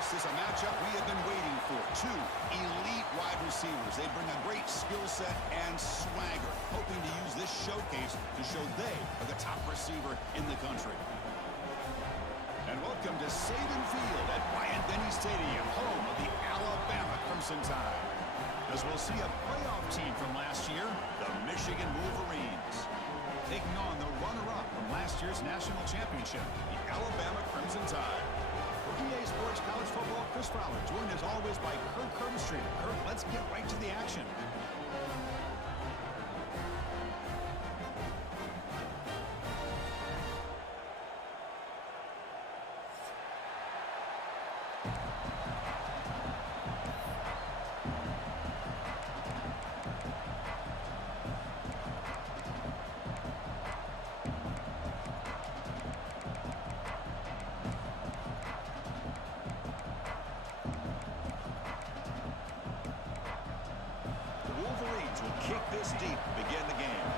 This is a matchup we have been waiting for. Two elite wide receivers. They bring a great skill set and swagger, hoping to use this showcase to show they are the top receiver in the country. And welcome to Saban Field at Bryant-Denny Stadium, home of the Alabama Crimson Tide. As we'll see a playoff team from last year, the Michigan Wolverines, taking on the runner-up from last year's national championship, the Alabama Crimson Tide. For EA Sports College Football, Chris Fowler, joined as always by Kirk Herbstreit. Kirk, let's get right to the action. Wolverines will kick this deep to begin the game.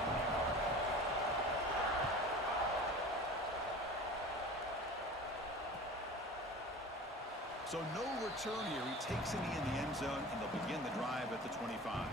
So no return here. He takes it in the end zone, and they'll begin the drive at the 25.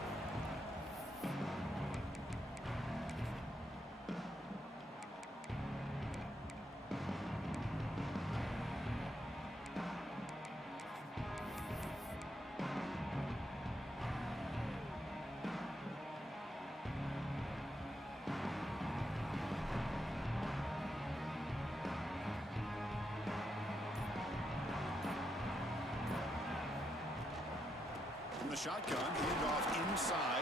The shotgun, handoff inside.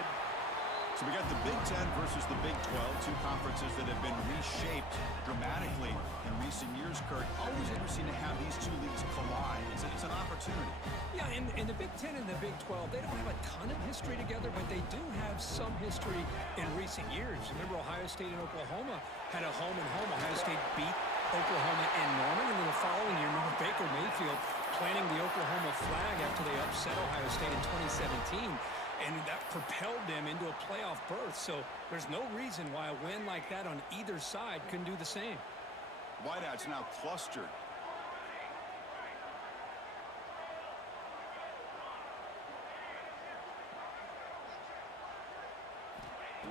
So we got the Big Ten versus the Big 12, two conferences that have been reshaped dramatically in recent years, Kurt. Always interesting to have these two leagues collide. It's an opportunity. Yeah, and the Big Ten and the Big 12, they don't have a ton of history together, but they do have some history in recent years. Remember, Ohio State and Oklahoma had a home and home. Ohio State beat Oklahoma in Norman, and then the following year, remember Baker Mayfield planting the Oklahoma flag after they upset Ohio State in 2017, and that propelled them into a playoff berth. So there's no reason why a win like that on either side couldn't do the same. Wideouts now clustered.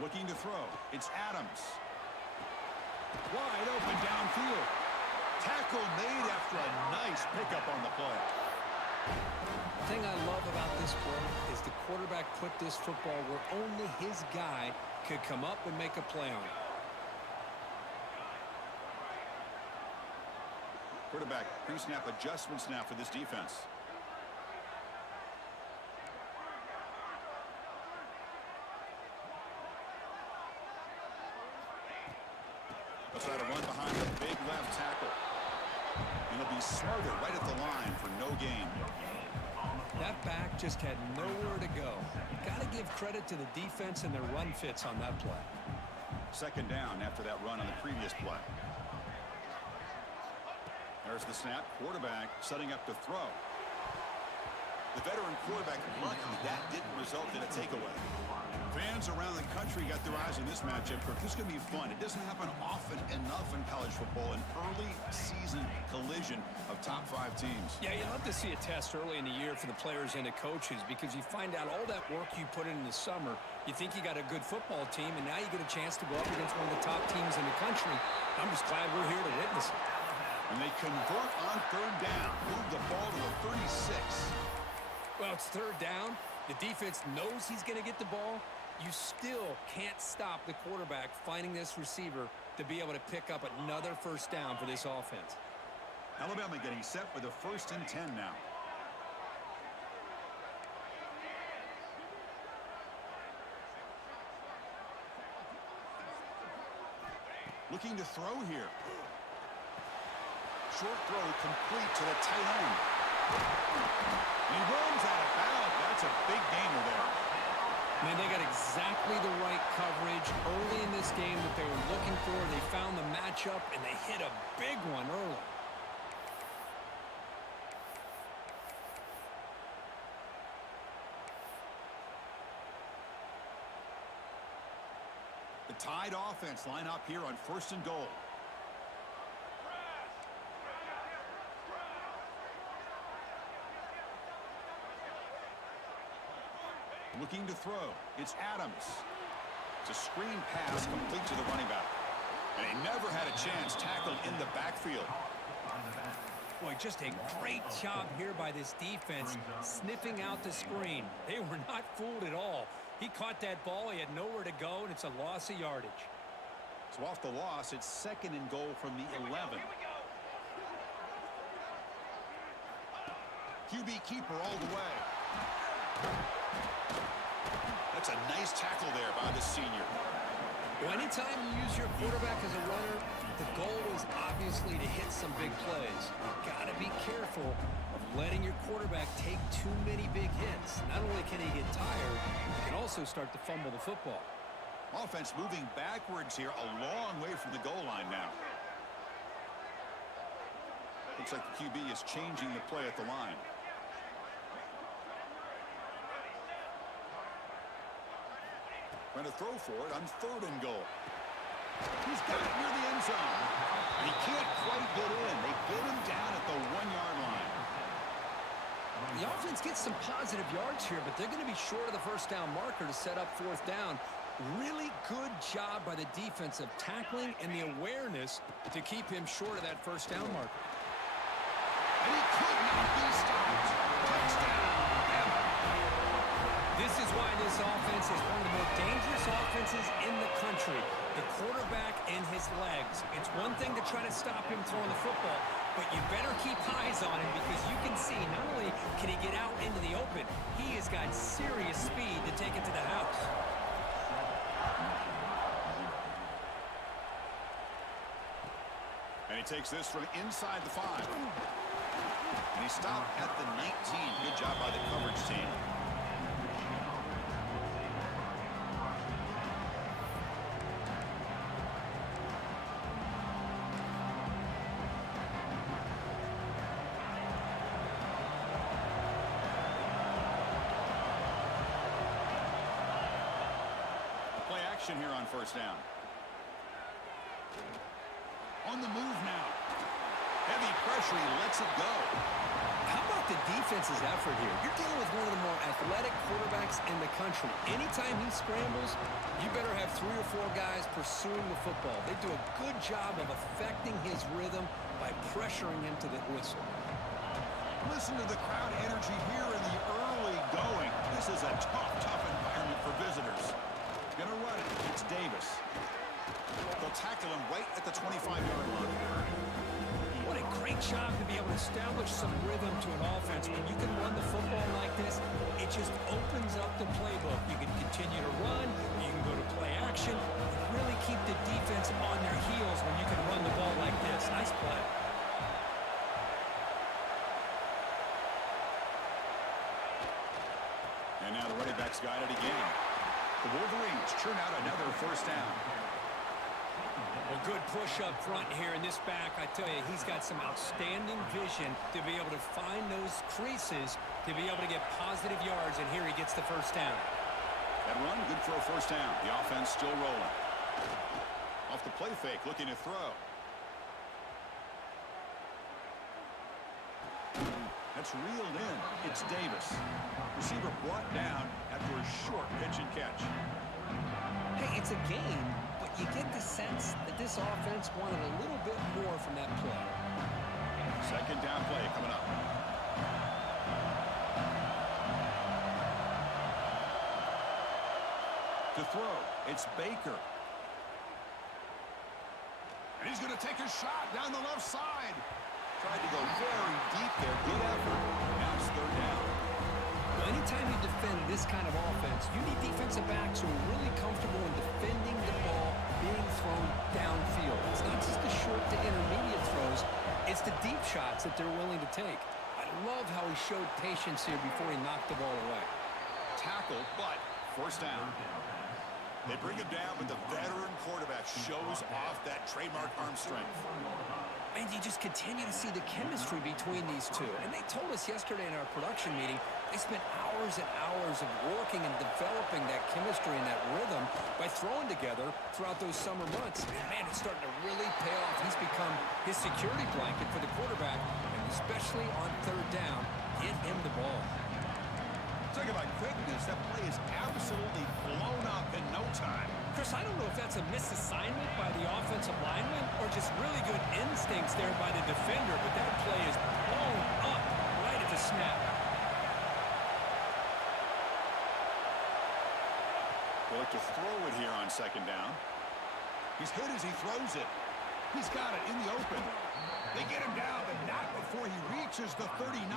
Looking to throw. It's Adams. Wide open downfield. Tackle made after a nice pickup on the play. The thing I love about this play is the quarterback put this football where only his guy could come up and make a play on it. Quarterback pre-snap adjustments now for this defense. Let's try to run behind the big left tackle. And he'll be smarter right at the line for no gain. That back just had nowhere to go. Got to give credit to the defense and their run fits on that play. Second down after that run on the previous play. There's the snap. Quarterback setting up to throw. The veteran quarterback lucky that didn't result in a takeaway. Fans around the country got their eyes on this matchup. This is going to be fun. It doesn't happen often enough in college football, an early season collision of top 5 teams. Yeah, you love to see a test early in the year for the players and the coaches because you find out all that work you put in the summer. You think you got a good football team, and now you get a chance to go up against one of the top teams in the country. I'm just glad we're here to witness it. And they convert on third down. Move the ball to the 36. Well, it's third down. The defense knows he's going to get the ball. You still can't stop the quarterback finding this receiver to be able to pick up another first down for this offense. Alabama getting set for the 1st and 10 now. Looking to throw here. Short throw complete to the tight end. He runs out of bounds. That's a big gainer there. Man, they got exactly the right coverage early in this game that they were looking for. They found the matchup, and they hit a big one early. The Tide offense line up here on 1st and goal. Looking to throw. It's Adams. It's a screen pass complete to the running back. And he never had a chance tackled in the backfield. Boy, just a great job here by this defense, sniffing out the screen. They were not fooled at all. He caught that ball. He had nowhere to go, and it's a loss of yardage. So off the loss, it's 2nd and goal from the 11. QB keeper all the way. That's a nice tackle there by the senior. Well, anytime you use your quarterback as a runner, the goal is obviously to hit some big plays. You've got to be careful of letting your quarterback take too many big hits. Not only can he get tired, he can also start to fumble the football. Offense moving backwards here, a long way from the goal line now. Looks like the QB is changing the play at the line. Trying to throw for it on 3rd and goal. He's got it near the end zone. And he can't quite get in. They get him down at the 1-yard line. The offense gets some positive yards here, but they're going to be short of the first down marker to set up 4th down. Really good job by the defense of tackling and the awareness to keep him short of that first down marker. And he could not be stopped. Touchdown. This is why this offense is one of the more dangerous offenses in the country. The quarterback and his legs. It's one thing to try to stop him throwing the football, but you better keep eyes on him because you can see not only can he get out into the open, he has got serious speed to take it to the house. And he takes this from inside the 5. And he stopped at the 19. Good job by the coverage team. Play action here on 1st down. On the move now. Heavy pressure, he lets it go. How about the defense's effort here? You're dealing with one of the more athletic quarterbacks in the country. Anytime he scrambles, you better have 3 or 4 guys pursuing the football. They do a good job of affecting his rhythm by pressuring him to the whistle. Listen to the crowd energy here in the early going. This is a tough environment for visitors. Gonna run it. It's Davis. They'll tackle him right at the 25-yard line. What a great job to be able to establish some rhythm to an offense. When you can run the football like this, it just opens up the playbook. You can continue to run, you can go to play action, and really keep the defense on their heels when you can run the ball like this. Nice play. And now the running back's got it again. The Wolverines churn out another 1st down. Well, good push up front here in this back. I tell you, he's got some outstanding vision to be able to find those creases, to be able to get positive yards, and here he gets the 1st down. That run, good for a 1st down. The offense still rolling. Off the play fake, looking to throw. That's reeled in. It's Davis. Receiver brought down after a short pitch and catch. Hey, it's a game, but you get the sense that this offense wanted a little bit more from that play. 2nd down play coming up. To throw, it's Baker. And he's going to take a shot down the left side. Tried to go very deep there. Good effort. Now it's 3rd down. Well, anytime you defend this kind of offense, you need defensive backs who are really comfortable in defending the ball being thrown downfield. It's not just the short to intermediate throws. It's the deep shots that they're willing to take. I love how he showed patience here before he knocked the ball away. Tackle, but 1st down. They bring him down, but the veteran quarterback shows off that trademark arm strength. And you just continue to see the chemistry between these two. And they told us yesterday in our production meeting, they spent hours and hours of working and developing that chemistry and that rhythm by throwing together throughout those summer months. And man, it's starting to really pay off. He's become his security blanket for the quarterback, and especially on 3rd down, get him the ball. Talk about quickness. That play is absolutely blown up in no time. Chris, I don't know if that's a misassignment by the offensive lineman or just really good instincts there by the defender, but that play is blown up right at the snap. They look to throw it here on second down. He's hit as he throws it. He's got it in the open. They get him down, but not before he reaches the 39.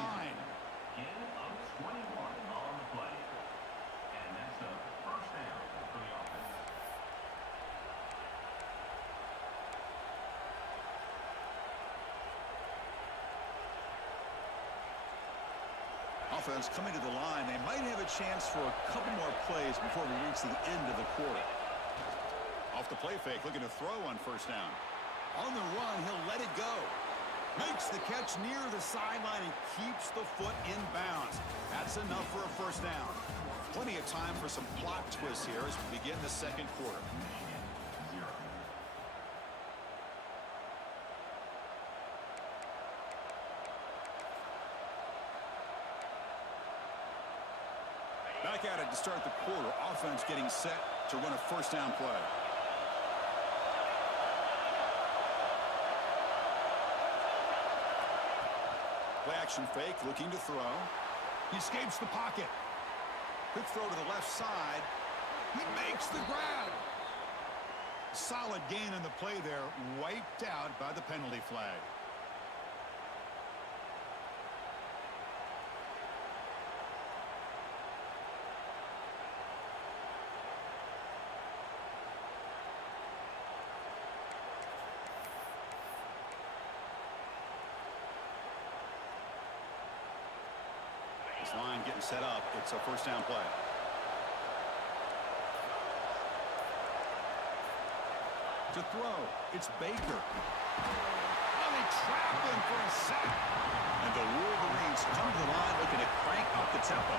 Offense coming to the line. They might have a chance for a couple more plays before we reach the end of the quarter. Off the play fake, looking to throw on first down. On the run, he'll let it go. Makes the catch near the sideline and keeps the foot in bounds. That's enough for a first down. Plenty of time for some plot twists here as we begin the second quarter. Back at it to start the quarter. Offense getting set to run a first down play. Play action fake, looking to throw. He escapes the pocket. Quick throw to the left side. He makes the grab. Solid gain on the play there. Wiped out by the penalty flag. Line getting set up. It's a first down play. To throw, it's Baker. Oh, they trap him for a sack. And the Wolverines come to the line looking to crank up the tempo.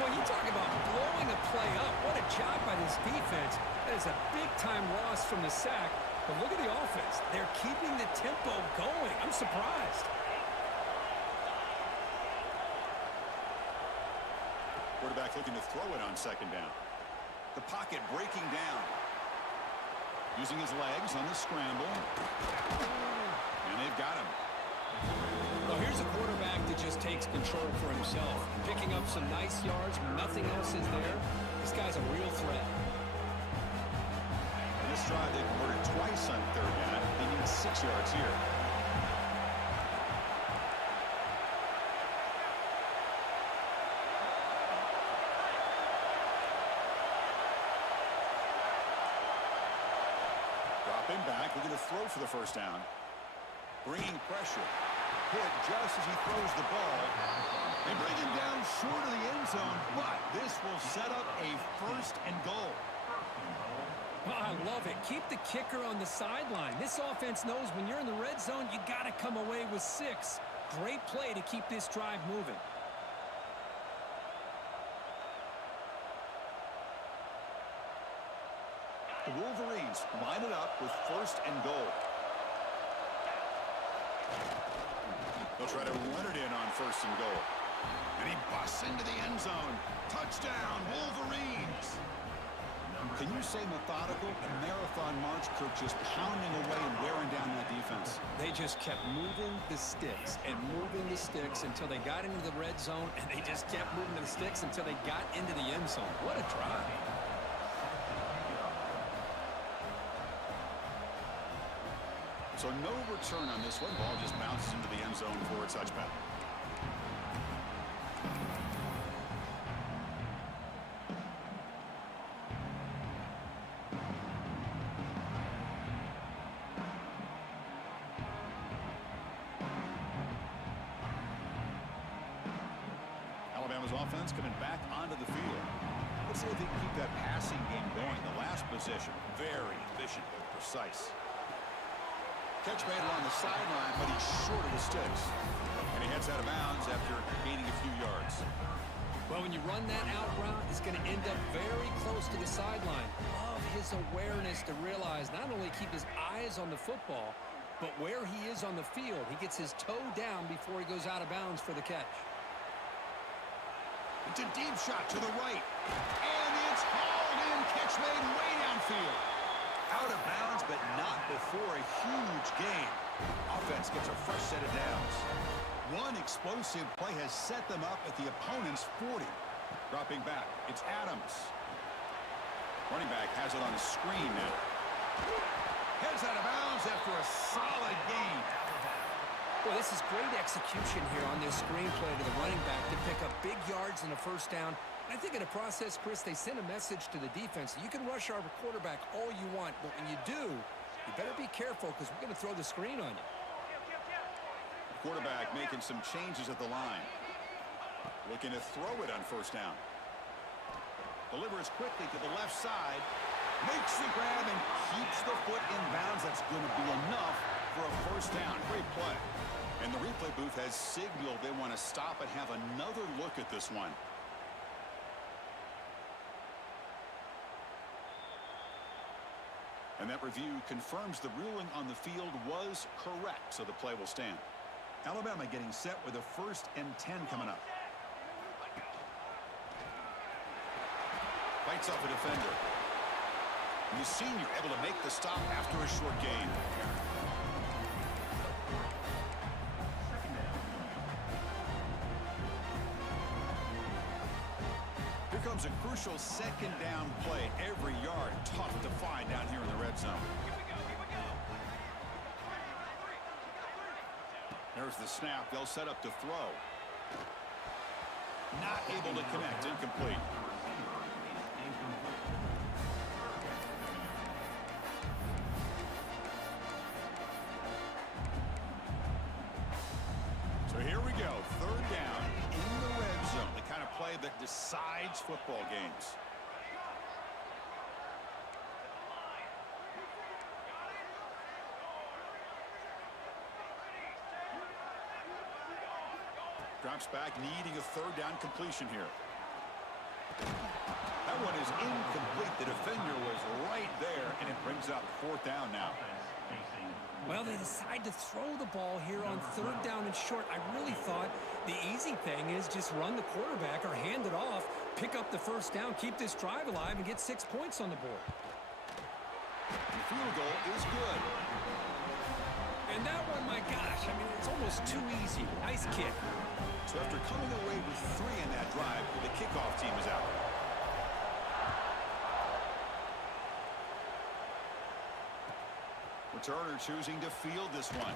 Well, you talk about blowing a play up. What a job by this defense. That is a big-time loss from the sack. But look at the offense. They're keeping the tempo going. I'm surprised. Quarterback looking to throw it on second down. The pocket breaking down. Using his legs on the scramble. And they've got him. Well, here's a quarterback that just takes control for himself. Picking up some nice yards when nothing else is there. This guy's a real threat. In this drive, they converted twice on third down. They need 6 yards here. Back, looking to throw for the first down. Bringing pressure. Hit just as he throws the ball. They bring him down short of the end zone, but this will set up a first and goal. Well, I love it. Keep the kicker on the sideline. This offense knows when you're in the red zone, you got to come away with 6. Great play to keep this drive moving. The Wolverines line it up with first and goal. They'll try to run it in on first and goal. And he busts into the end zone. Touchdown, Wolverines! Can you say methodical? A marathon march, Kirk, just pounding away and wearing down that defense. They just kept moving the sticks and moving the sticks until they got into the red zone, and they just kept moving the sticks until they got into the end zone. What a drive. So no return on this one. Ball just bounces into the end zone for a touchback. Alabama's offense coming back onto the field. Let's see if they can keep that passing game going. The last possession, very efficient and precise. Catch made along the sideline, but he's short of the sticks. And he heads out of bounds after gaining a few yards. Well, when you run that out route, it's going to end up very close to the sideline. Love his awareness to realize not only keep his eyes on the football, but where he is on the field. He gets his toe down before he goes out of bounds for the catch. It's a deep shot to the right. And it's hauled in. Catch made way downfield. Out of bounds, but not before a huge gain. Offense gets a fresh set of downs. One explosive play has set them up at the opponent's 40. Dropping back, it's Adams. Running back has it on the screen now. Heads out of bounds after a solid gain. Well, this is great execution here on this screenplay to the running back to pick up big yards and a first down. I think in the process, Chris, they sent a message to the defense. You can rush our quarterback all you want, but when you do, you better be careful because we're going to throw the screen on you. Quarterback making some changes at the line. Looking to throw it on first down. Delivers quickly to the left side. Makes the grab and keeps the foot in bounds. That's going to be enough for a first down. Great play. And the replay booth has signaled they want to stop and have another look at this one. And that review confirms the ruling on the field was correct, so the play will stand. Alabama getting set with a 1st and 10 coming up. Fights off a defender. And the senior able to make the stop after a short gain. Here comes a crucial 2nd down play. Every yard tough to find down here in the red zone. There's the snap. They'll set up to throw. Not able to connect. Incomplete. So here we go. 3rd down in the red zone. The kind of play that decides football games. Drops back, needing a 3rd down completion here. That one is incomplete. The defender was right there, and it brings up 4th down now. Well, they decide to throw the ball here on 3rd down and short. I really thought the easy thing is just run the quarterback or hand it off, pick up the first down, keep this drive alive, and get 6 points on the board. The field goal is good. And that one, my gosh, I mean, it's almost too easy. Nice kick. So after coming away with 3 in that drive, the kickoff team is out. Returner choosing to field this one.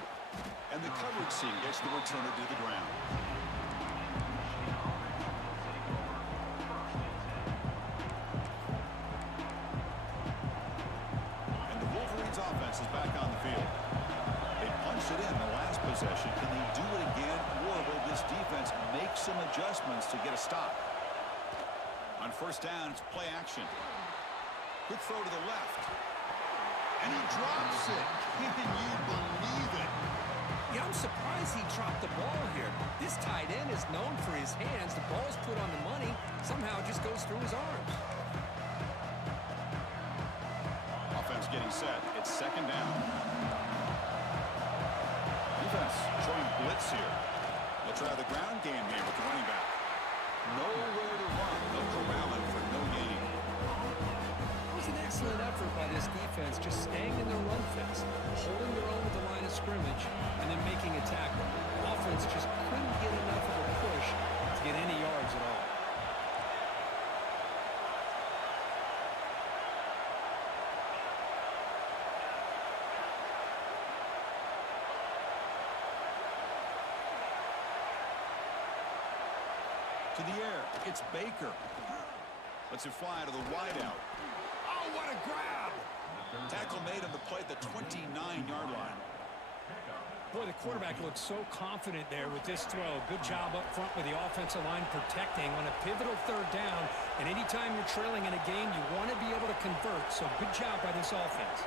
And the coverage team gets the returner to the ground. And the Wolverines offense is back on the field. They punched it in the last possession. Can they do it again, or will this defense make some adjustments to get a stop? On 1st down, it's play action. Quick throw to the left. And he drops it. Can you believe it? Yeah, I'm surprised he dropped the ball here. This tight end is known for his hands. The ball's put on the money. Somehow it just goes through his arms. Offense getting set. It's 2nd down. Defense showing blitz here. They'll try the ground game here with the running back. Nowhere to run. They'll corral him for no gain. It was an excellent effort by this defense, just staying in their run fence, holding their own at the line of scrimmage, and then making a tackle. Offense just couldn't get enough of a push to get any yards at all. To the air, it's Baker. Lets it fly to the wideout. Oh, what a grab! Tackle made on the play at the 29-yard line. Boy, the quarterback looks so confident there with this throw. Good job up front with the offensive line protecting on a pivotal 3rd down. And anytime you're trailing in a game, you want to be able to convert. So good job by this offense.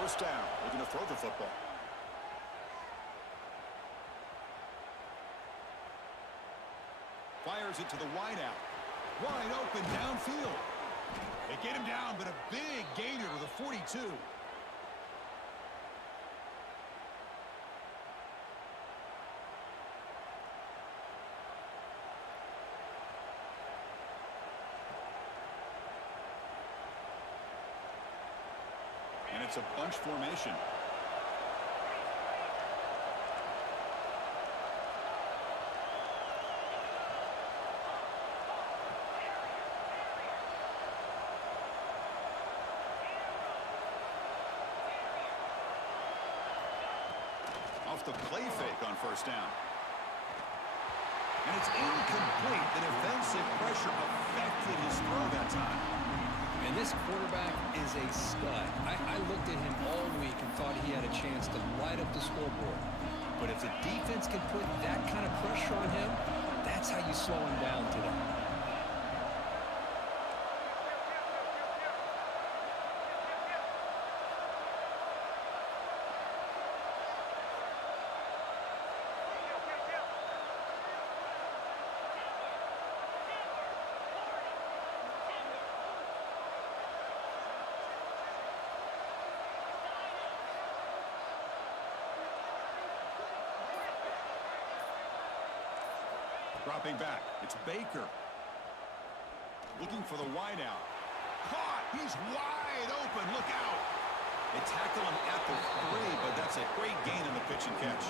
First down, looking to throw the football. Fires it to the wideout. Wide open downfield. They get him down, but a big gainer to the 42. it's a bunch formation. Off the play fake on first down. And it's incomplete. The defensive pressure affected his throw that time. And this quarterback is a stud. I looked at him all week and thought he had a chance to light up the scoreboard. But if the defense can put that kind of pressure on him, that's how you slow him down today. Dropping back, it's Baker. Looking for the wide out. Caught! He's wide open, look out! They tackle him at the 3, but that's a great gain in the pitch and catch.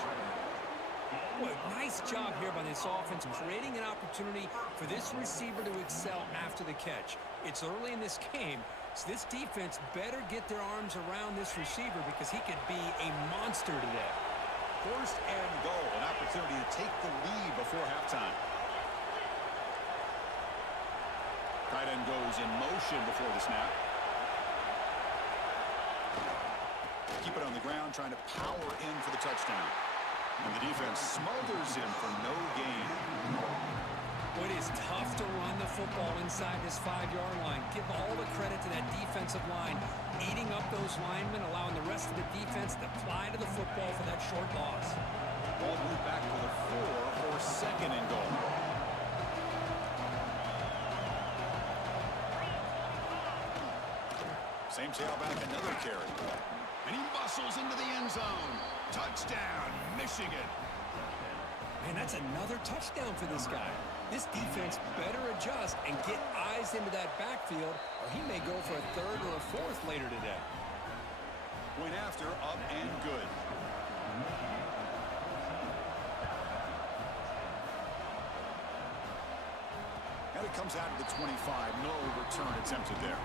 Boy, nice job here by this offense, creating an opportunity for this receiver to excel after the catch. It's early in this game, so this defense better get their arms around this receiver because he could be a monster today. First and goal, an opportunity to take the lead before halftime. Tight end goes in motion before the snap. Keep it on the ground, trying to power in for the touchdown. And the defense smothers him for no gain. It is tough to run the football inside this 5-yard line. Give all the credit to that defensive line, eating up those linemen, allowing the rest of the defense to fly to the football for that short loss. Ball moved back to the 4 for second and goal. Same tailback, another carry. And he muscles into the end zone. Touchdown, Michigan. Man, that's another touchdown for this guy. This defense better adjust and get eyes into that backfield, or he may go for a 3rd or a 4th later today. Point after, up and good. And it comes out of the 25. No return attempted there.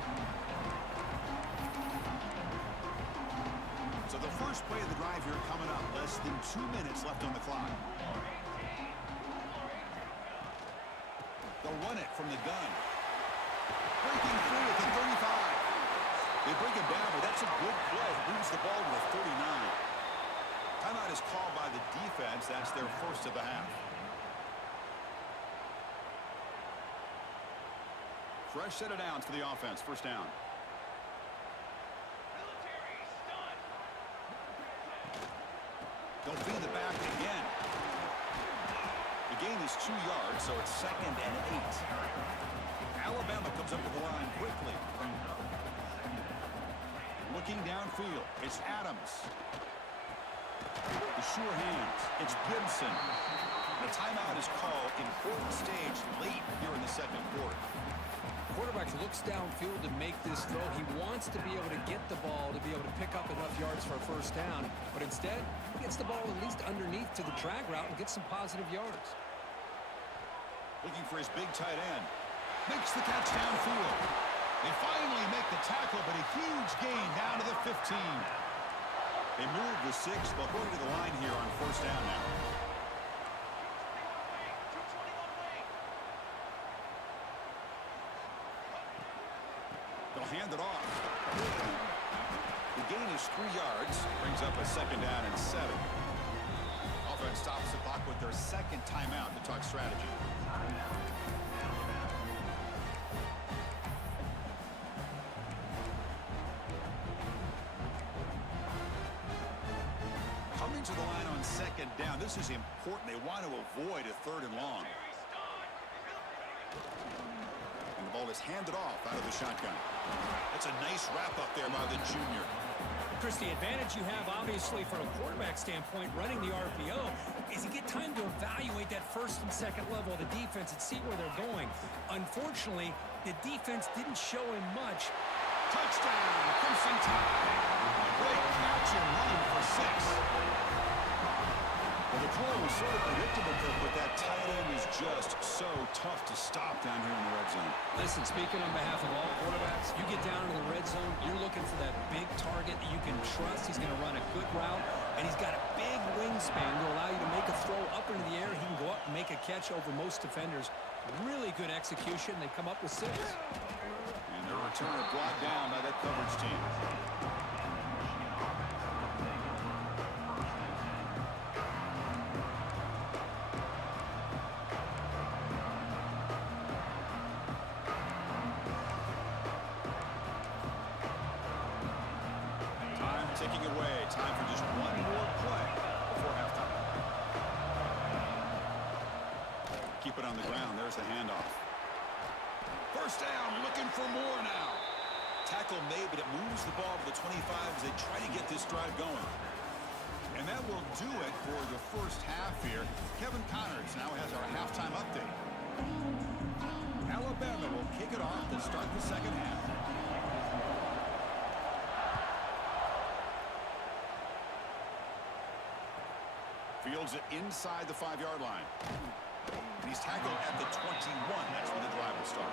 So the first play of the drive here coming up. Less than 2 minutes left on the clock. They'll run it from the gun. Breaking free at the 35. They break it down, but that's a good play. Moves the ball to the 39. Timeout is called by the defense. That's their first of the half. Fresh set of downs for the offense. First down. They'll feed the back again. The gain is 2 yards, so it's 2nd and 8. Alabama comes up to the line quickly. Looking downfield, it's Adams. The sure hands, it's Gibson. The timeout is called. Important stage late here in the second quarter. Quarterback looks downfield to make this throw. He wants to be able to get the ball to be able to pick up enough yards for a first down, but instead he gets the ball at least underneath to the drag route and gets some positive yards. Looking for his big tight end. Makes the catch downfield. They finally make the tackle, but a huge gain down to the 15. They move the 6. They'll go to the line here on first down now. They'll hand it off. The gain is 3 yards. Brings up a 2nd down and 7. Offense stops the clock with their second timeout to talk strategy. Coming to the line on 2nd down. This is important. They want to avoid a 3rd and long. And the ball is handed off out of the shotgun. That's a nice wrap-up there by the junior. Chris, the advantage you have, obviously, from a quarterback standpoint, running the RPO, is you get time to evaluate that 1st and 2nd level of the defense and see where they're going. Unfortunately, the defense didn't show him much. Touchdown, Crimson Tide. fix. Well, the throw was sort of predictable, but that tight end is just so tough to stop down here in the red zone. Listen, speaking on behalf of all quarterbacks, you get down to the red zone, you're looking for that big target that you can trust. He's going to run a good route, and he's got a big wingspan to allow you to make a throw up into the air. He can go up and make a catch over most defenders. Really good execution. They come up with 6. And their return is brought down by that coverage team. Ticking away. Time for just one more play before halftime. Keep it on the ground. There's the handoff. First down, looking for more now. Tackle made, but it moves the ball to the 25 as they try to get this drive going. And that will do it for the first half here. Kevin Connors now has our halftime update. Alabama will kick it off to start the second half. Fields it inside the 5-yard line. He's tackled at the 21. That's where the drive will start.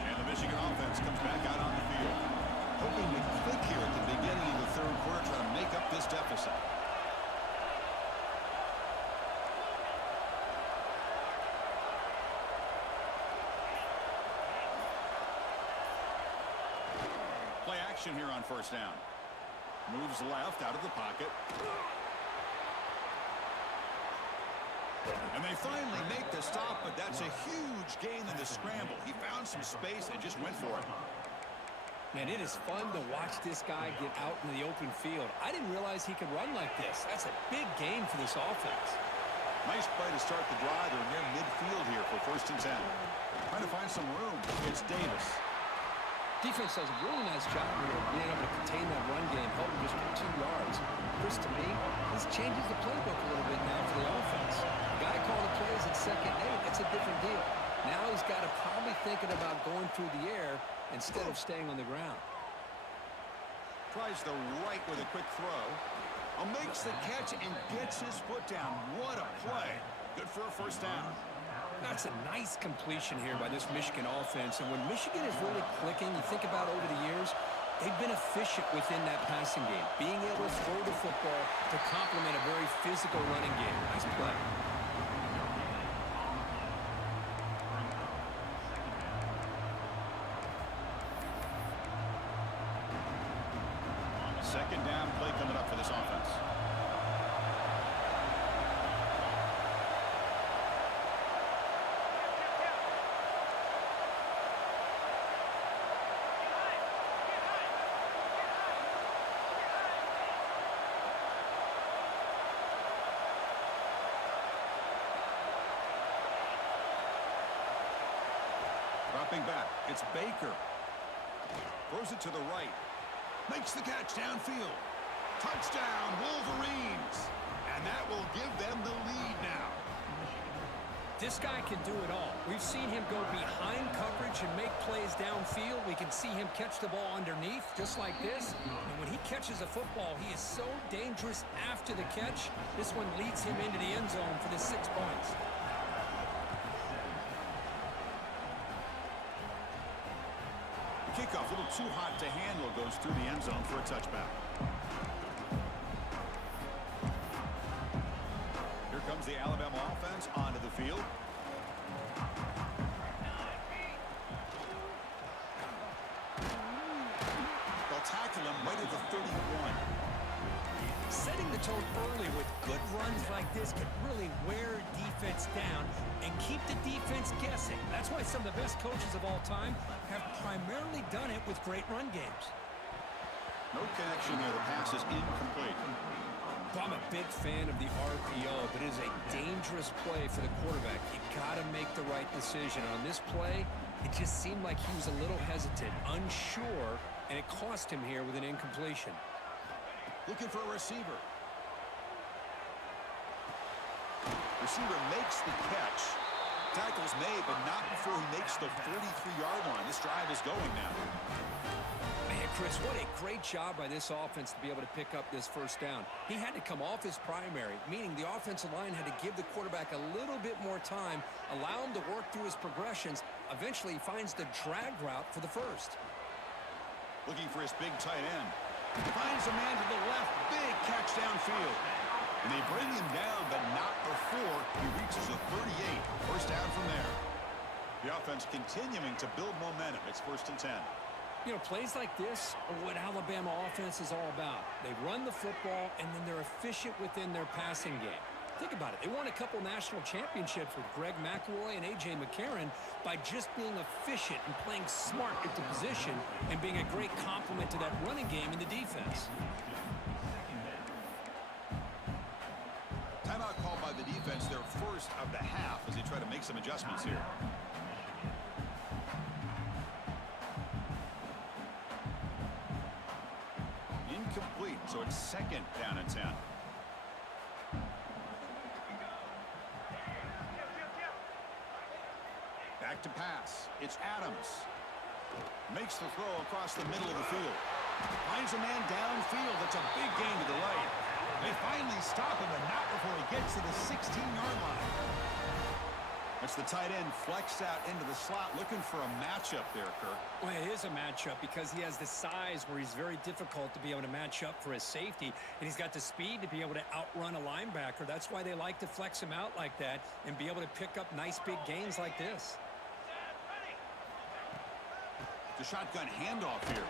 And the Michigan offense comes back out on the field. Hoping to click here at the beginning of the third quarter, try to make up this deficit. Play action here on first down. Moves left out of the pocket. And they finally make the stop, but that's a huge gain in the scramble. He found some space and just went for it. Man, it is fun to watch this guy get out in the open field. I didn't realize he could run like this. That's a big gain for this offense. Nice play to start the drive. They're near midfield here for 1st and 10. Trying to find some room. It's Davis. Defense does a really nice job here of being able to contain that run game, help him just for 2 yards. Chris, to me, this changes the playbook a little bit now for the offense. The guy called the plays at 2nd and 8. That's a different deal. Now he's got to probably thinking about going through the air instead of staying on the ground. Tries the right with a quick throw. Makes the catch and gets his foot down. What a play. Good for a first down. That's a nice completion here by this Michigan offense. And when Michigan is really clicking, you think about over the years, they've been efficient within that passing game, being able to throw the football to complement a very physical running game. Nice play. Second down play coming up for this offense. Dropping back, it's Baker. Throws it to the right. Makes the catch downfield. Touchdown, Wolverines. And that will give them the lead now. This guy can do it all. We've seen him go behind coverage and make plays downfield. We can see him catch the ball underneath, just like this. And when he catches a football, he is so dangerous after the catch. This one leads him into the end zone for the 6 points. Kickoff, a little too hot to handle, goes through the end zone for a touchback. Here comes the Alabama offense onto the field. They'll tackle him right at the 31. Setting the tone early with good runs like this can really wear defense down and keep the defense guessing. That's why some of the best coaches of all time have primarily done it with great run games. No connection there. The pass is incomplete. I'm a big fan of the RPO, but it is a dangerous play for the quarterback. You got to make the right decision. On this play, it just seemed like he was a little hesitant, unsure, and it cost him here with an incompletion. Looking for a receiver. Receiver makes the catch. Tackle's made, but not before he makes the 43-yard line. This drive is going now. Man, Chris, what a great job by this offense to be able to pick up this first down. He had to come off his primary, meaning the offensive line had to give the quarterback a little bit more time, allow him to work through his progressions. Eventually, he finds the drag route for the first. Looking for his big tight end. Finds a man to the left. Big catch downfield. And they bring him down, but not before he reaches the 38. First down from there. The offense continuing to build momentum. It's 1st and 10. You know, plays like this are what Alabama offense is all about. They run the football, and then they're efficient within their passing game. Think about it. They won a couple national championships with Greg McElroy and A.J. McCarron by just being efficient and playing smart at the position and being a great complement to that running game in the defense. Timeout called by the defense, their first of the half, as they try to make some adjustments here. Incomplete, so it's 2nd down and 10. Back to pass. It's Adams. Makes the throw across the middle of the field. Finds a man downfield. That's a big gain to the right. They finally stop him, but not before he gets to the 16-yard line. That's the tight end flexed out into the slot, looking for a matchup there, Kirk. Well, it is a matchup because he has the size where he's very difficult to be able to match up for his safety, and he's got the speed to be able to outrun a linebacker. That's why they like to flex him out like that and be able to pick up nice big gains like this. The shotgun handoff here.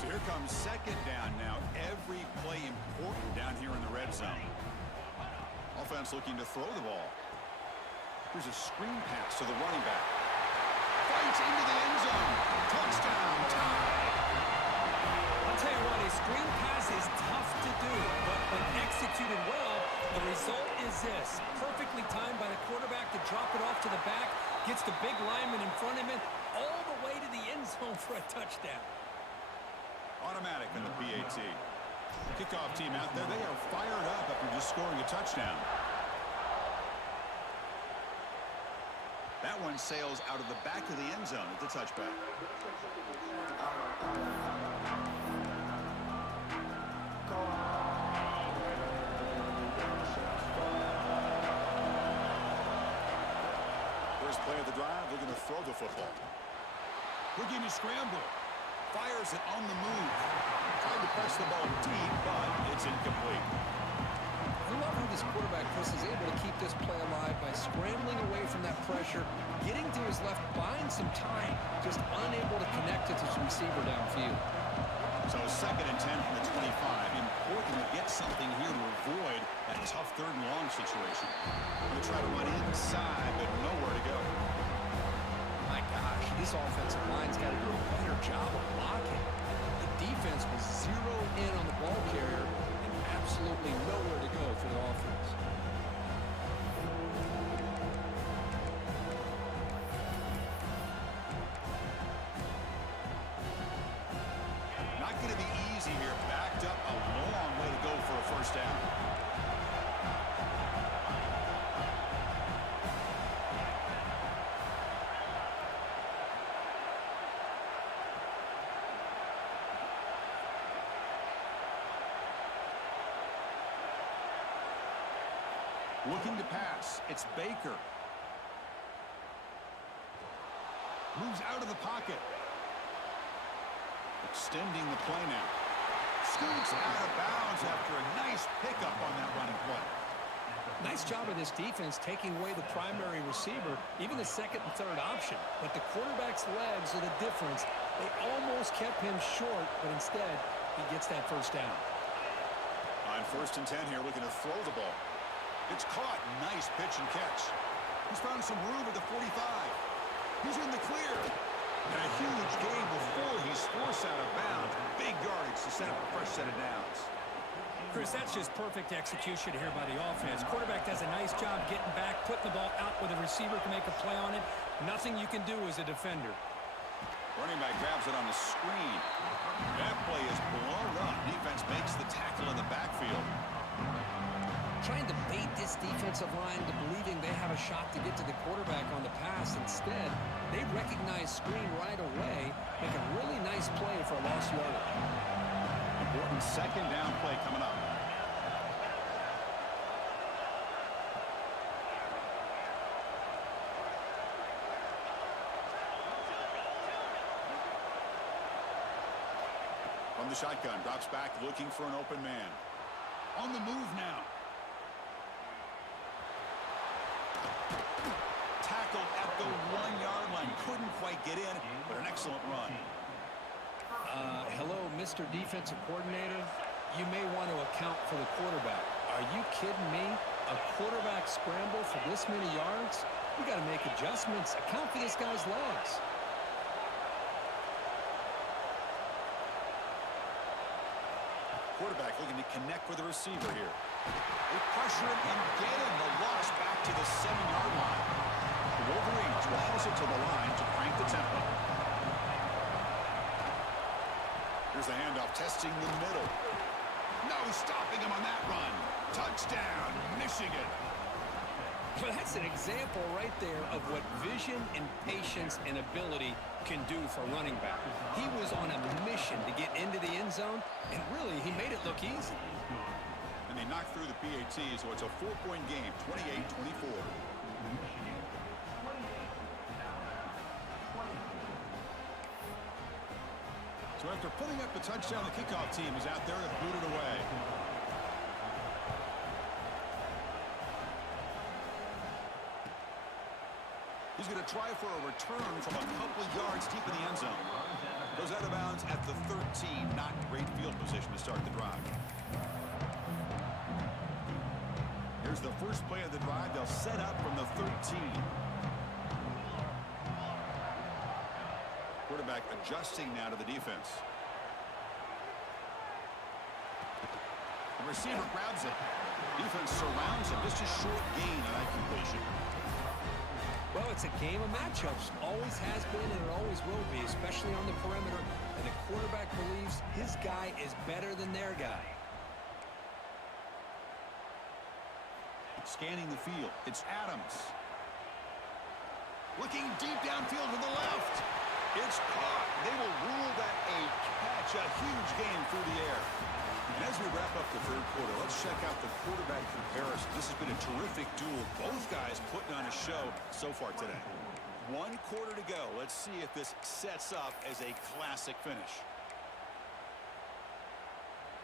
So here comes 2nd down now. Every play important down here in the red zone. Offense looking to throw the ball. Here's a screen pass to the running back. Fights into the end zone. Touchdown, tie. I'll tell you what, a screen pass is tough to do, but when executed well, the result is this. Perfectly timed by the quarterback to drop it off to the back, gets the big lineman in front of him, all the way to the end zone for a touchdown. Automatic in the PAT. Kickoff team out there, they are fired up after just scoring a touchdown. That one sails out of the back of the end zone at the touchback. First play of the drive, looking to throw the football. Looking to scramble. Fires it on the move. Trying to press the ball deep, but it's incomplete. I love how this quarterback, Chris, is able to keep this play alive by scrambling away from that pressure, getting to his left, buying some time, just unable to connect it to his receiver downfield. So 2nd and 10 from the 25. Important to get something here to avoid that tough 3rd and long situation. Going to try to run inside, but nowhere to go. My gosh, this offensive line's got to do a better job of blocking. The defense was zeroed in on the ball carrier and absolutely nowhere to go for the offense. Not going to be easy here. Backed up a long way to go for a first down. Looking to pass. It's Baker. Moves out of the pocket. Extending the play now. Scoots out of bounds after a nice pickup on that running play. Nice job of this defense taking away the primary receiver, even the 2nd and 3rd option. But the quarterback's legs are the difference. They almost kept him short, but instead, he gets that first down. On 1st and 10 here, looking to throw the ball. It's caught. Nice pitch and catch. He's found some room at the 45. He's in the clear. And a huge gain before he's forced out of bounds. Big yardage to set up a fresh set of downs. Chris, that's just perfect execution here by the offense. Quarterback does a nice job getting back, putting the ball out where the receiver can make a play on it. Nothing you can do as a defender. Running back grabs it on the screen. That play is blown up. Defense makes the tackle in the backfield. Trying to bait this defensive line to believing they have a shot to get to the quarterback on the pass. Instead, they recognize screen right away, make a really nice play for a lost yardage. Important second down play coming up. From the shotgun, drops back, looking for an open man. On the move now. Tackle at the 1-yard line. Couldn't quite get in, but an excellent run. Hello, Mr. Defensive Coordinator. You may want to account for the quarterback. Are you kidding me? A quarterback scramble for this many yards? We got to make adjustments. Account for this guy's legs. Quarterback looking to connect with the receiver here. They pressure him and get him. The loss back to the 7-yard line. The Wolverines will hustle to the line to crank the tempo. Here's the handoff, testing the middle. No stopping him on that run. Touchdown, Michigan. Well, that's an example right there of what vision and patience and ability can do for a running back. He was on a mission to get into the end zone, and really, he made it look easy. And they knocked through the PAT, so it's a 4-point game, 28-24. So after putting up the touchdown, the kickoff team is out there to boot it away. He's going to try for a return from a couple of yards deep in the end zone. Goes out of bounds at the 13. Not great field position to start the drive. Here's the first play of the drive. They'll set up from the 13. Quarterback adjusting now to the defense. The receiver grabs it. Defense surrounds him. Just a short gain on that completion. Well, it's a game of matchups. Always has been and it always will be, especially on the perimeter. And the quarterback believes his guy is better than their guy. Scanning the field. It's Adams. Looking deep downfield to the left. It's caught. They will rule that a catch. A huge gain through the air. And as we wrap up the third quarter, let's check out the quarterback comparison. This has been a terrific duel. Both guys putting on a show so far today. 1 quarter to go. Let's see if this sets up as a classic finish.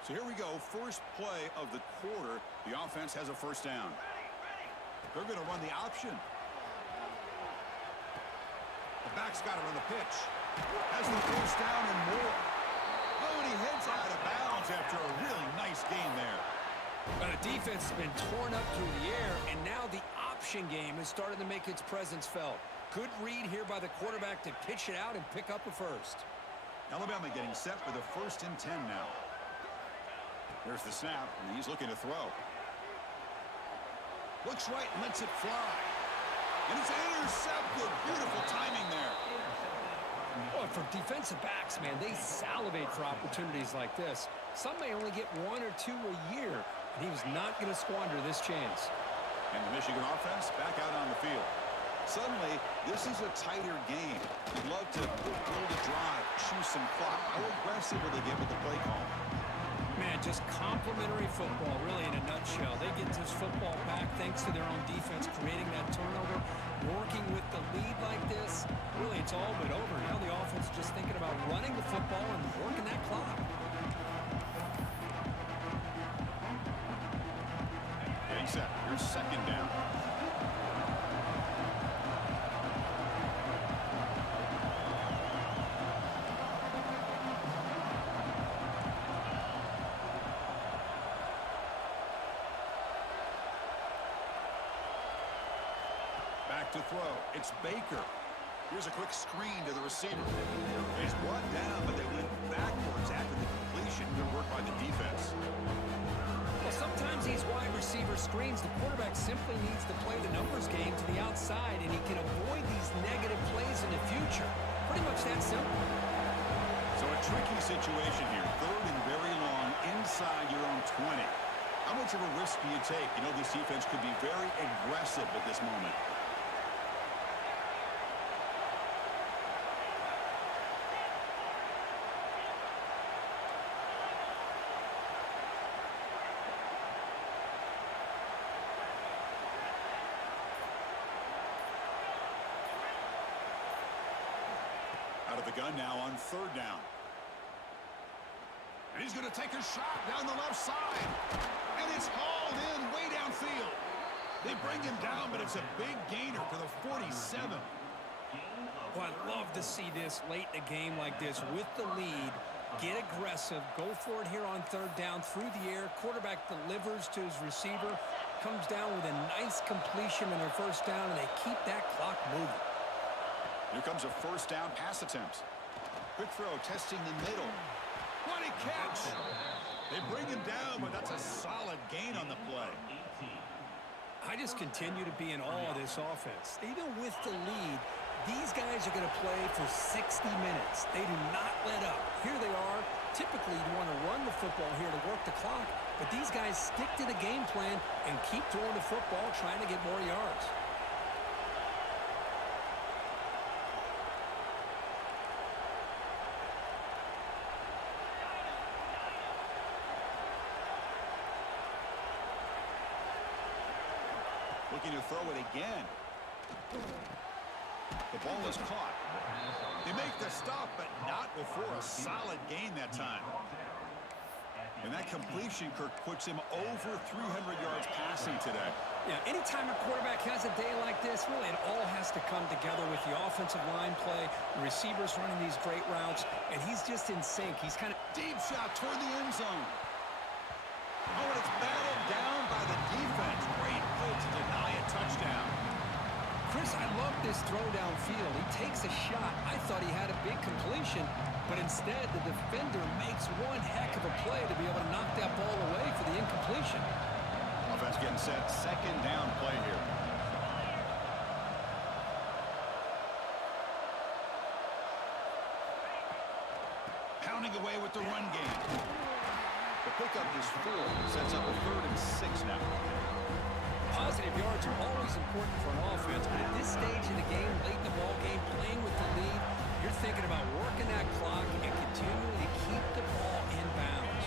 So here we go. First play of the quarter. The offense has a first down. They're going to run the option. The back's got it on the pitch. Has the first down and more. Oh, and he heads out of bounds after a really nice gain there. The defense has been torn up through the air, and now the option game has started to make its presence felt. Good read here by the quarterback to pitch it out and pick up a first. Alabama getting set for the 1st and 10 now. There's the snap, and he's looking to throw. Looks right and lets it fly. And it's intercepted. Beautiful timing there. Well, for defensive backs, man, they salivate for opportunities like this. Some may only get 1 or 2 a year, and he was not going to squander this chance. And the Michigan offense back out on the field. Suddenly, this is a tighter game. You'd love to build a drive, choose some clock. How aggressive will they get with the play call? Man, just complimentary football, really, in a nutshell. They get this football back thanks to their own defense, creating that turnover, working with the lead like this. Really, it's all but over. Now the offense is just thinking about running the football and working that clock. Getting set. Here's second down. Back to throw. It's Baker. Here's a quick screen to the receiver. He's brought down, but they went backwards after the completion. Good work by the defense. Well, sometimes these wide receiver screens, the quarterback simply needs to play the numbers game to the outside, and he can avoid these negative plays in the future. pretty much that simple. So a tricky situation here. Third and very long inside your own 20. How much of a risk do you take? You know, this defense could be very aggressive at this moment. Out of the gun now on third down. And he's going to take a shot down the left side. And it's hauled in way downfield. They bring him down, but it's a big gainer to the 47. Well, I'd love to see this late in a game like this with the lead. Get aggressive. Go for it here on third down through the air. Quarterback delivers to his receiver. Comes down with a nice completion in their first down, and they keep that clock moving. Here comes a first down pass attempt. Quick throw, testing the middle. What a catch! They bring him down, but that's a solid gain on the play. I just continue to be in awe of this offense. Even with the lead, these guys are going to play for 60 minutes. They do not let up. Here they are. Typically, you want to run the football here to work the clock, but these guys stick to the game plan and keep throwing the football, trying to get more yards. Looking to throw it again. The ball is caught. They make the stop, but not before a solid gain that time. And that completion, Kirk, puts him over 300 yards passing today. Yeah, anytime a quarterback has a day like this, really it all has to come together with the offensive line play, the receivers running these great routes, and he's just in sync. He's kind of deep shot toward the end zone. Oh, and it's batted down by the defense. Great play to deny a touchdown. Chris, I love this throw downfield. He takes a shot. I thought he had a big completion, but instead the defender makes one heck of a play to be able to knock that ball away for the incompletion. Offense getting set. Second down play here. Pounding away with the run game. The pickup is 4. Sets up a 3rd and 6 now. Positive yards are always important for an offense, but at this stage in the game, late in the ball game, playing with the lead, you're thinking about working that clock and continuing to keep the ball in bounds.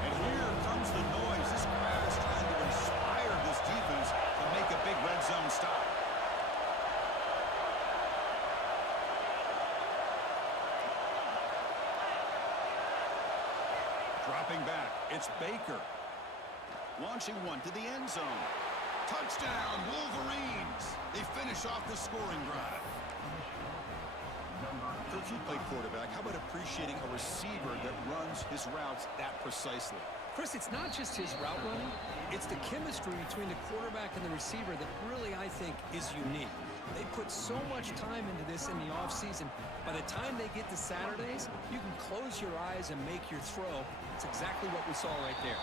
And here comes the noise. This crowd is trying to inspire this defense to make a big red zone stop. Dropping back, it's Baker. Launching one to the end zone. Touchdown, Wolverines. They finish off the scoring drive. Kirk, you play quarterback. How about appreciating a receiver that runs his routes that precisely? Chris, it's not just his route running. It's the chemistry between the quarterback and the receiver that really, I think, is unique. They put so much time into this in the offseason. By the time they get to Saturdays, you can close your eyes and make your throw. It's exactly what we saw right there.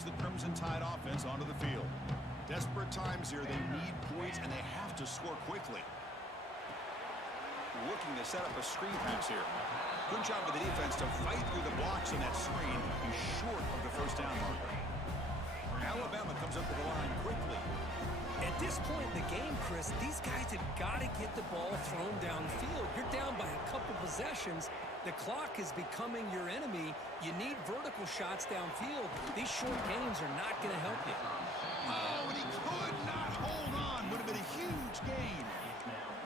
The Crimson Tide offense onto the field. Desperate times here. They need points, and they have to score quickly. Looking to set up a screen pass here. Good job of the defense to fight through the blocks on that screen. He's short of the first down marker. Alabama comes up to the line quickly. At this point in the game, Chris, these guys have got to get the ball thrown downfield. You're down by a couple possessions. The clock is becoming your enemy. You need vertical shots downfield. These short gains are not going to help you. Oh, and he could not hold on. Would have been a huge gain.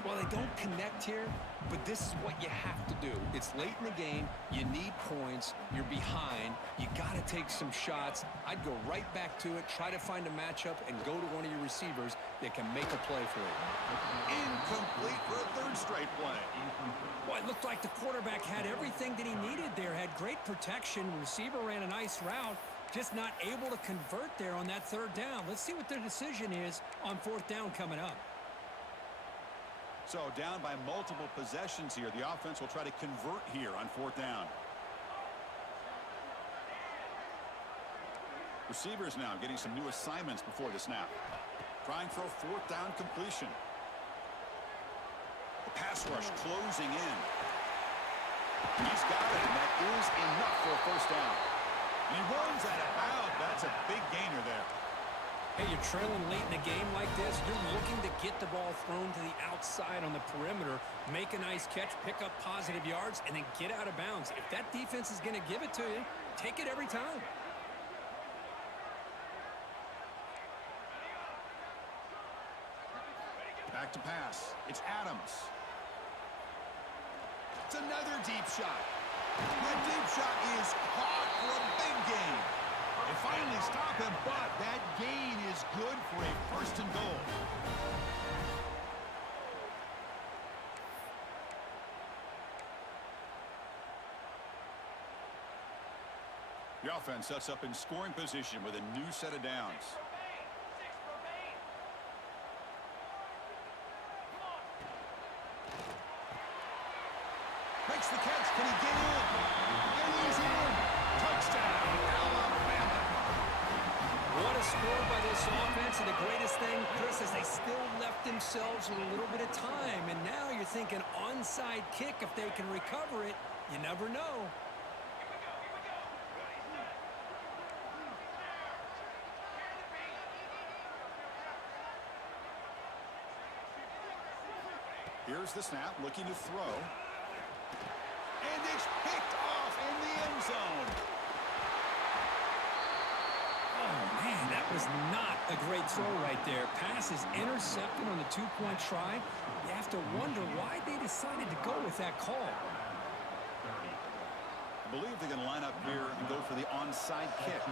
Well, they don't connect here, but this is what you have to do. It's late in the game. You need points. You're behind. You got to take some shots. I'd go right back to it, try to find a matchup, and go to one of your receivers that can make a play for you. Incomplete for a 3rd straight play. Well, it looked like the quarterback had everything that he needed there. Had great protection. Receiver ran a nice route. Just not able to convert there on that 3rd down. Let's see what their decision is on 4th down coming up. So down by multiple possessions here. The offense will try to convert here on 4th down. Receivers now getting some new assignments before the snap. Trying for a 4th down completion. The pass rush closing in. He's got it, and that is enough for a 1st down. And he runs out of bounds. That's a big gainer there. Hey, you're trailing late in a game like this. You're looking to get the ball thrown to the outside on the perimeter, make a nice catch, pick up positive yards, and then get out of bounds. If that defense is going to give it to you, take it every time. Back to pass. It's Adams. It's another deep shot. That deep shot is caught for a big gain. They finally stop him, but that gain is good for a 1st and goal. The offense sets up in scoring position with a new set of downs. Makes the catch. Can he get in? And he's in. Touchdown, Alabama. What a score by this offense. And the greatest thing, Chris, is they still left themselves with a little bit of time. And now you're thinking onside kick. If they can recover it, you never know. Here's the snap, looking to throw. And it's picked off in the end zone. Oh, man, that was not a great throw right there. Pass is intercepted on the 2-point try. You have to wonder why they decided to go with that call. I believe they're going to line up here and go for the onside kick.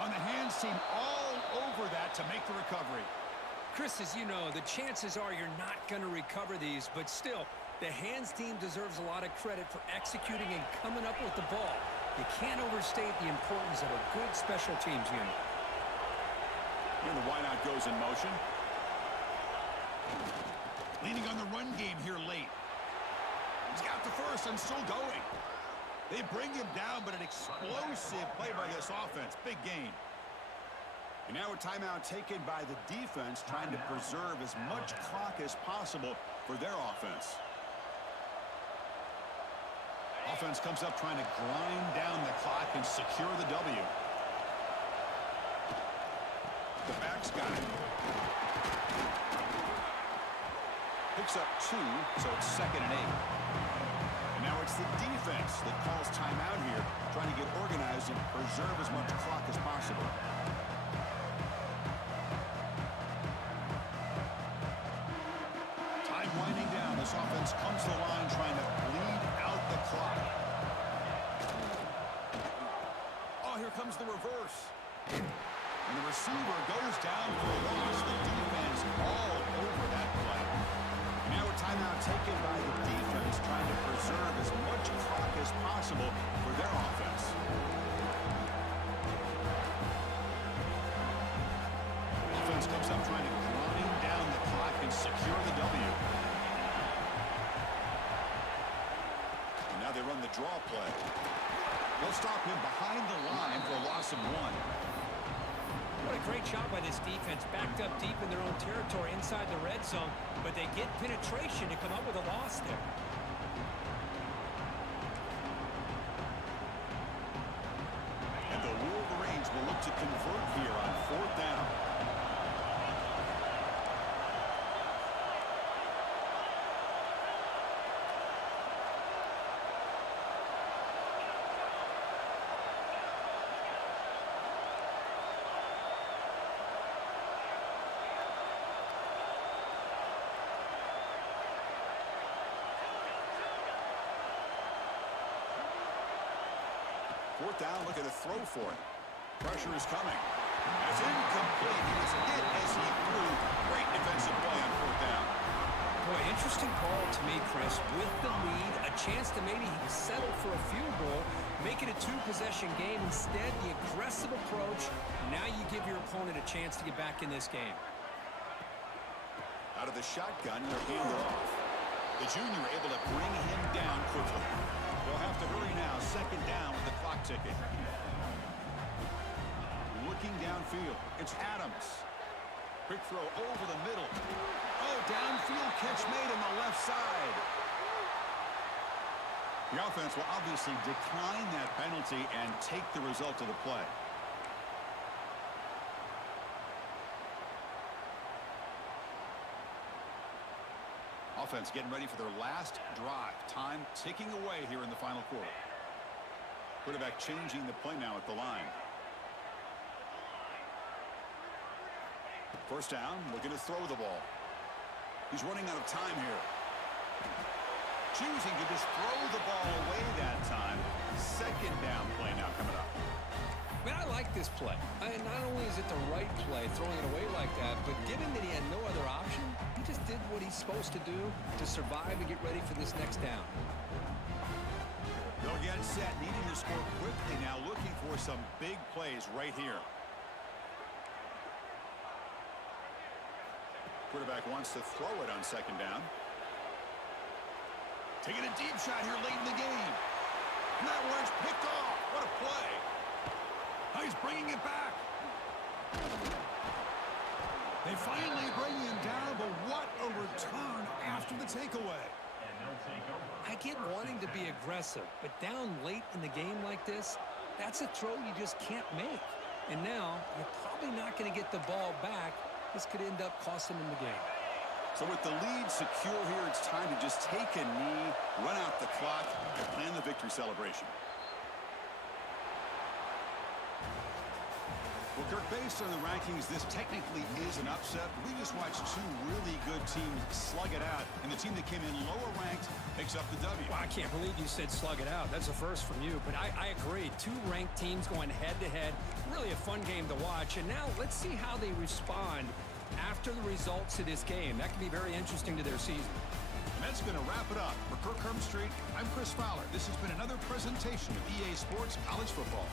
On the hands team all over that to make the recovery. Chris, as you know, the chances are you're not going to recover these, but still, the hands team deserves a lot of credit for executing and coming up with the ball. You can't overstate the importance of a good special teams unit. Here the wideout goes in motion. Leaning on the run game here late. He's got the first and still going. They bring him down, but an explosive play by this offense. Big gain. And now a timeout taken by the defense, trying to preserve as much clock as possible for their offense. Offense comes up trying to grind down the clock and secure the W. The back's got it. Picks up 2, so it's 2nd and 8. And now it's the defense that calls timeout here, trying to get organized and preserve as much clock as possible. Time winding down. This offense comes to the line trying to bleed out the clock. Oh, here comes the reverse. And the receiver goes down for a loss. The defense all over that play. And now a timeout taken by the defense, trying to preserve as much clock as possible for their offense. Offense comes up trying to grind down the clock and secure the W. And now they run the draw play. They'll stop him behind the line for a loss of 1. What a great job by this defense. Backed up deep in their own territory inside the red zone, but they get penetration to come up with a loss there. And the Wolverines will look to convert here on 4th down. Fourth down, looking to throw for it. Pressure is coming. It's incomplete. He was hit as he threw. Great defensive play on 4th down. Boy, interesting call to me, Chris. With the lead, a chance to maybe settle for a field goal, make make it a two-possession game. Instead, the aggressive approach. Now you give your opponent a chance to get back in this game. Out of the shotgun, they're handed off. The junior able to bring him down quickly. They'll have to hurry now. Second down with the clock ticking. Looking downfield, it's Adams. Quick throw over the middle. Oh, downfield catch made on the left side. The offense will obviously decline that penalty and take the result of the play. Offense getting ready for their last drive. Time ticking away here in the final quarter. Quarterback changing the play now at the line. First down, looking to throw the ball. He's running out of time here. Choosing to just throw the ball away that time. Second down play now coming up. Man, I like this play. Not only is it the right play, throwing it away like that, but given that he had no other option, he just did what he's supposed to do to survive and get ready for this next down. They'll get set, needing to score quickly now, looking for some big plays right here. Quarterback wants to throw it on second down. Taking a deep shot here late in the game. And that one's picked off. What a play. He's bringing it back. They finally bring him down, but what a return after the takeaway. I get wanting to be aggressive, but down late in the game like this, that's a throw you just can't make. And now, you're probably not going to get the ball back. This could end up costing him the game. So with the lead secure here, it's time to just take a knee, run out the clock, and plan the victory celebration. Well, Kirk, based on the rankings, this technically is an upset. We just watched two really good teams slug it out, and the team that came in lower ranked picks up the W. Well, I can't believe you said slug it out. That's a first from you, but I agree. Two ranked teams going head-to-head. Really a fun game to watch, and now let's see how they respond after the results of this game. That can be very interesting to their season. And that's going to wrap it up. For Kirk Street, I'm Chris Fowler. This has been another presentation of EA Sports College Football.